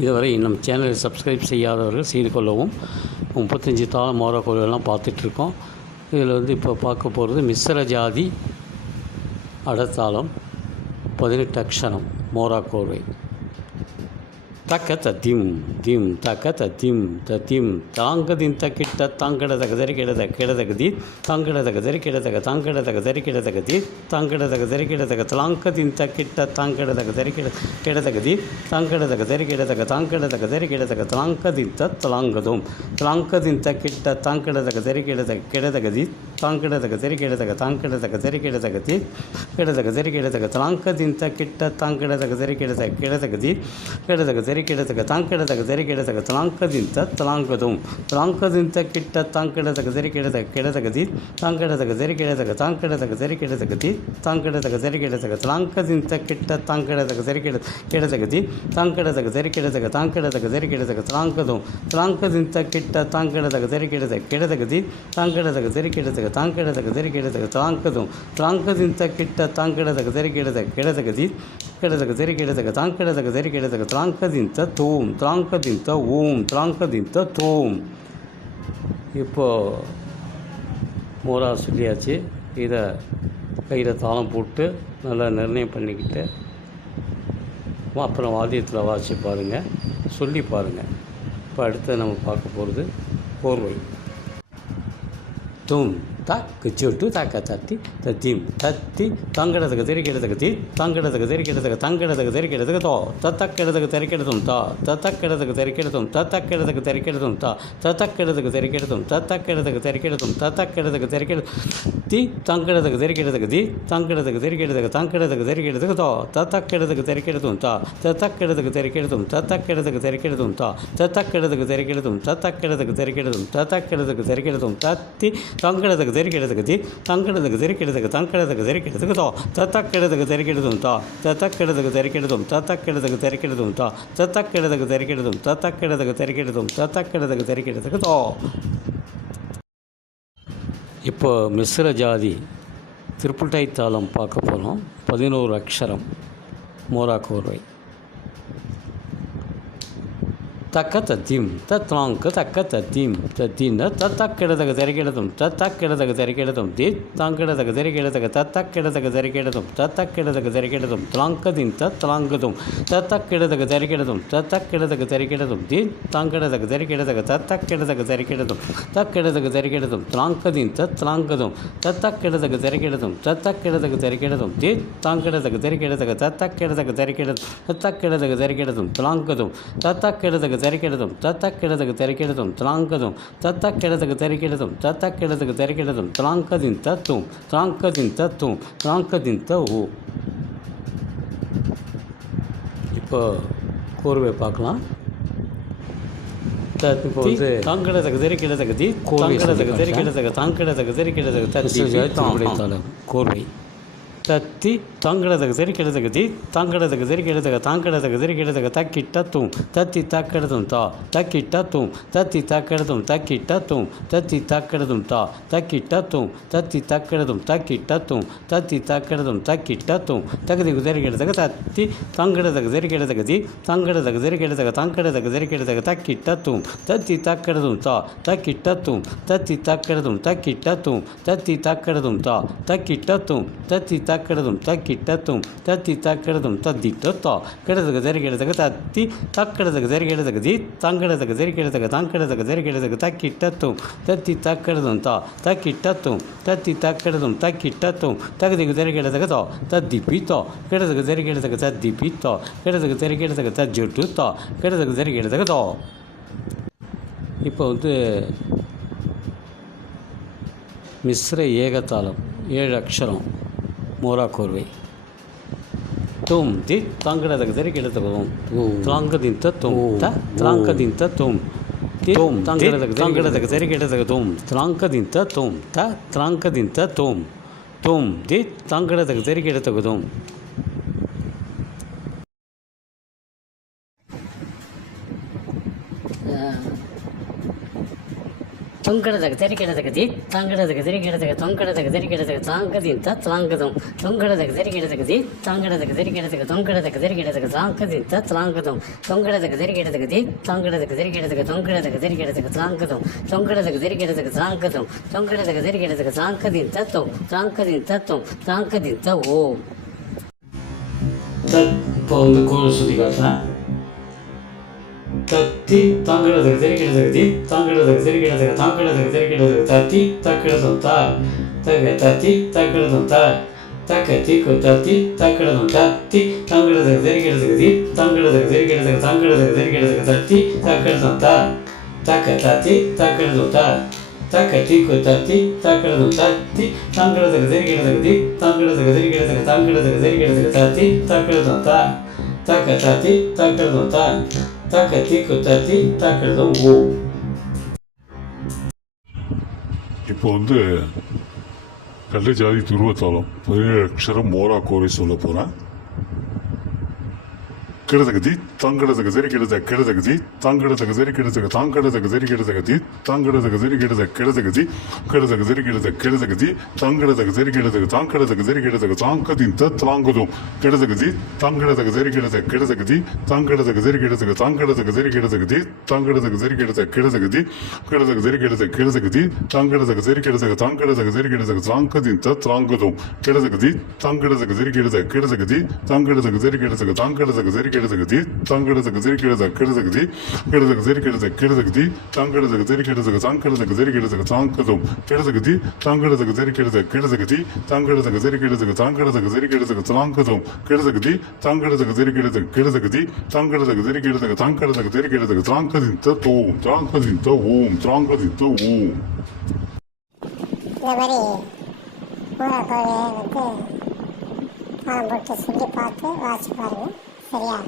இதுவரை நம் சேனலை சப்ஸ்கிரைப் செய்யாதவர்கள் செய்து கொள்ளவும். 35 தாளம் மோரா கோர்வையெல்லாம் பார்த்துட்ருக்கோம். இதில் இப்போ பார்க்க போகிறது மிஸ்ர ஜாதி அடத்தாளம் 18 அக்ஷரம் மோரா கோர்வை. தக்க தத்திம் திம் தக்க தத்திம் தத்திம் தாங்கதின் தக்கிட்ட தாங்கடதக தரி கிடத கிடதகதி தாங்கடதக தரி கிடதக தாங்கடதக தரி கிடதகதி தாங்கடதக தரி கிடதக தலாங்கதின் தக்கிட்ட தாங்கடதக தரி கிடதகதி தாங்கடதக தரி கிடதக தாங்கடதக தரி கிடதக தலாங்கதின் தலாங்கதும் தலாங்கதின் தக்கிட்ட தாங்கடதக தரி கிடத கிடதகதி தாங்கடதக தரி கிடதக தாங்கடதக தரி கிடதகதி கிடதக தரி கிடதக தலாங்கதின் தக்கிட்ட தாங்கடதக தரி கிடத கிடதகதி கிடதக தரி கிடதக தாங்கிடதக தரி கிடதக தலாங்கதிந்த தலாங்கதும் தலாங்கதிந்த கிட்ட தாங்கிடதக தரி கிடத கிடதகதி தாங்கிடதக தரி கிடதக தாங்கிடதக தரி கிடதகதி தாங்கிடதக தரி கிடதக தலாங்கதிந்த கிட்ட தாங்கிடதக தரி கிடதகதி தாங்கிடதக தரி கிடதக தாங்கிடதக தரி கிடதக தலாங்கதும் தலாங்கதிந்த கிட்ட தாங்கிடதக தரி கிடத கிடதகதி தாங்கிடதக தரி கிடதக தாங்கிடதக தரி கிடதக தலாங்கதும் தலாங்கதிந்த கிட்ட தாங்கிடதக தரி கிடத கிடதகதி கிடதக தரி கிடதக தாங்கிடதக தரி கிடதக தலாங்கதிந்த தூம் தலாங்கதிந்த ஊம் தலாங்கதிந்த தூம். இப்போது மோரா சொல்லியாச்சு. இதை கையில் தாளம் போட்டு நல்லா நிர்ணயம் பண்ணிக்கிட்டு அப்புறம் வாத்தியத்தில் வாசி பாருங்கள், சொல்லி பாருங்கள். இப்போ அடுத்து நம்ம பார்க்க போகிறது கோர்வை. தும் தக்கு சுட்டு தக்க தத்தி தத்திம் தத்தி தங்கடதக தெரிக்கிடதக தி தங்கடதக தெரிக்கிடதக தங்கடதக தெரிக்கிடதக தோ தத்தக்கிடதக தெரிக்கிடதும் தா தத்தக்கிடதக தெரிக்கிடதும் தத்தக்கிடதக தெரிக்கிடதும் தா தத்தக்கிடதக தெரிக்கிடதும் தத்தக்கிடதக தெரிக்கிடதும் தத்தக்கிடதக தெரிக்கிட தி தங்கடதக தெரிக்கிடதக தி தங்கடதக தெரிக்கிடதக தங்கடதக தெரிக்கிடதக தோ தத்தக்கிடதக தெரிக்கிடதும் தா தத்தக்கிடதக தெரிக்கிடதும் தத்தக்கிடதக தெரிக்கிடதும் தா தத்தக்கிடதக தெரிக்கிடதும் தத்தக்கிடதக தெரிக்கிடதும் தத்தக்கிடதக தெரிக்கிடதும் தத்தி தங்கடதக தெரிக்கிடதக தி தங்கடதக தெரிக்கிடதக தங்கடதக தெரிக்கிடதக தோ தத்தக்கிடதக தெரிக்கிடதும் தா தத்தக்கிடதக தெரிக்கிடதும் தத்தக்கிடதக தெரிக்கிடதும் தா தத்தக்கிடதக தெரிக்கிடதும் தத்தக்கிடதக தெரிக்கிடதும் தத்தக்கிடதக தெரிக்கிடதக தோ. இப்போ மிஸ்ர ஜாதி திருப்புட்டை தாளம் பார்க்க போகிறோம். 11 அக்ஷரம் மோரா கோர்வை. தக்க தத்திம் தத்லாங்க தக்க தத்திம் தத்தின தத்தக்கிடதக தெரிக்கிடதும் தத்தக்கிடதக தெரிக்கிடதும் தி தாங்கிடதக தெரிக்கிடதக தத்தக்கிடதக தெரிக்கிடதும் தத்தக்கிடதக தெரிக்கிடதும் தலாங்கதின் தலாங்கதும் தத்தக்கிடதக தெரிக்கிடதும் தத்தக்கிடதக தெரிக்கிடதும் தி தாங்கிடதக தெரிக்கிடதக தத்தக்கிடதக தெரிக்கிடதும் தக்கிடதக தெரிக்கிடதும் தலாங்கதின் தலாங்கதும் தத்தக்கிடதக தெரிக்கிடதும் தத்தக்கிடதக தெரிக்கிடதும் தி தாங்கிடதக தெரிக்கிடதக தத்தக்கிடதக தெரிக்கிடதும் தத்தக்கிடதக தெரிக்கிடதும் தலாங்கதும் தத்தக்கிடதக தெரிக்கிடதும் தத்தக்கிடதக தெரிக்கிடதும் தலாங்கதும் தத்தக்கிடதக தெரிக்கிடதும் தத்தக்கிடதக தெரிக்கிடதும் தலாங்கதின் தத்தும் தலாங்கதின் தத்தும் தலாங்கதின் ஊ. இப்போ கோர்வை பார்க்கலாம். இப்போ வந்து தாங்கிடதக தெரிக்கிடதக தி தாங்கிடதக தெரிக்கிடதக தாங்கிடதக தெரிக்கிடதக தத்தி கோர்வை. தத்தி தாங்கிடதக தெரிக்கிடதக தி தாங்கிடதக தெரிக்கிடதக தாங்கிடதக தெரிக்கிடதக தக்கிட்டத்தும் தத்தி தாக்கிடதும் தா தக்கிட்டத்தும் தத்தி தாக்கிடதும் தக்கிட்டத்தும் தத்தி தாக்கிடதும் தா தக்கிட்டத்தும் தத்தி தாக்கிடதும் தக்கிட்டத்தும் தத்தி தாக்கிடதும் தக்கிட்டத்தும் தகுதி தெரிக்கிடதக தத்தி தாங்கிடதக தெரிக்கிடதக தி தாங்கிடதக தெரிக்கிடதக தாங்கிடதக தெரிக்கிடதக தக்கிட்டத்தும் தத்தி தாக்கிடதும் தா தக்கிட்டத்தும் தத்தி தாக்கிடதும் தக்கிட்டத்தும் தத்தி தாக்கிடதும் தா தக்கிட்டத்தும் தத்தி தாக்கிடதும் தக்கிட்டத்தும் தத்தி தாக்கிடதும் தத்திட்டத்தா கிடதக தெரிக்கிடதக தத்தி தாக்கிடதக தெரிக்கிடதக தி தாங்கிடதக தெரிக்கிடதக தாங்கிடதக தெரிக்கிடதக தக்கிட்டத்தும் தத்தி தாக்கிடதும் தா தக்கிட்டத்தும் தத்தி தாக்கிடதும் தக்கிட்டத்தும் தகுதிக்கு தெரிக்கிடதக தா தத்தி பீத்தா கிடதக தெரிக்கிடதக தத்தி பீத்தா கிடதக தெரிக்கிடதக தஜ்ஜொட்டு தா கிடதக தெரிக்கிடதக தா. இப்போ வந்து மிஸ்ர ஏகத்தாளம் 7 அக்ஷரம் மோரா கோர்வை. தும் தி தாங்கிடதக தெரிக்கிடதகும் தாங்கதின் தத்தும் த தாங்கதின் தத்தும் தும் தாங்கிடதக தெரிக்கிடதக தும் தாங்கதின் தத்தும் த தாங்கதின் தத்தும் தும் தி தாங்கிடதக தெரிக்கிடதகும். தொங்கடதக தெரிகிடதகதி தாங்கடதக தெரிகிடதக தொங்கடதக தெரிகிடதக தாங்கதின் தத்லாங்கதும் தொங்கடதக தெரிகிடதகதி தாங்கடதக தெரிகிடதக தொங்கடதக தெரிகிடதக தாங்கதின் தத்லாங்கதும் தொங்கடதக தெரிகிடதகதி தாங்கடதக தெரிகிடதக தொங்கடதக தெரிகிடதக தாங்கதும் தொங்கடதக தெரிகிடதக தாங்கதும் தொங்கடதக தெரிகிடதக தாங்கதின் தத்தோ தாங்கதின் தத்தம் தாங்கதின் த ஓம். இப்போ வந்து கோவில் சுற்றி காட்டுறேன். தத்தி தாங்கிடதுக்கு தெரிகிடதுக்கு தாங்கிடதுக்கு தெரிகிடதுக்கு தாங்கிடதுக்கு தெரிகிடதுக்கு தத்தி தக்கிடதும் தா தக தத்தி தக்கிடதும் தா தக்க தீக்கு தத்தி தக்கிடதும் தத்தி தாங்கிடதுக்கு தெரிகிடதுக்கு தாங்கிடதுக்கு தெரிகிடதுக்கு தாங்கிடதுக்கு தெரிகிடதுக்கு தத்தி தக்கிடதும் தா தக்க தத்தி தக்கிடதும் தா தக்க தீக்கு தத்தி தக்கிடதும் தத்தி தாங்கிடதுக்கு தெரிகிடதுக்கு தாங்கிடதுக்கு தெரிகிடதுக்கு தாங்கிடதுக்கு தெரிகிடதுக்கு தத்தி தக்கிடதும் தா தக்க தத்தி தக்கிடதும் தா தக்க தீக்கு தத்தி தக்கிடதும் ஓ. இப்போ வந்து கள்ள ஜாதி துருவத்தாளம் 17 அக்ஷரம் மோரா கோரை சொல்ல போகிறேன். கிடதகதி தங்கடதக சரி கிடத கிடதகதி தங்கடதக சரி கிடதக தாங்கடதக சரி கிடதகதி தங்கடதக சரி கிடத கிடதகதி கிடதக சரி கிடத கிடதகதி தங்கடதக சரி கிடதக தாங்கடதக சரி கிடதக தாங்கதின் தத்லாங்கதும் கிடதகதி தங்கடதக சரி கிடத கிடதகதி தங்கடதக சரி கிடதக தாங்கடதக சரி கிடதகதி தங்கடதக சரி கிடத கிடதகதி கிடதக சரி கிடத கிடதகதி தங்கடதக சரி கிடதக தாங்கடதக சரி கிடதக தாங்கதின் தத்லாங்கதும் கிடதகதி தங்கடதக சரி கிடத கிடதகதி தங்கடதக சரி கிடதக தாங்கடதக சரி கிடதகதி தங்கடதக சரி கிடத கிடதகதி கிடதக சரி கிடத கிடதகதி தங்கடதக சரி கிடதக தாங்கடதக சரி கிடதக தாங்கதும் கிடதகதி தங்கடதக சரி கிடத கிடதகதி தங்கடதக சரி கிடதக தாங்கடதக சரி கிடதக தாங்கதும் கிடதகதி தங்கடதக சரி கிடத கிடதகதி தங்கடதக சரி கிடதக தாங்கடதக சரி கிடதக தாங்கதின் தோம் தாங்கதின் ஓம் தாங்கதின் ஓம். இந்த மாதிரி மூலக்கோவிலை வந்து பணம் போட்டு சொல்லி பார்த்து வாசி பாருங்க. சரியா?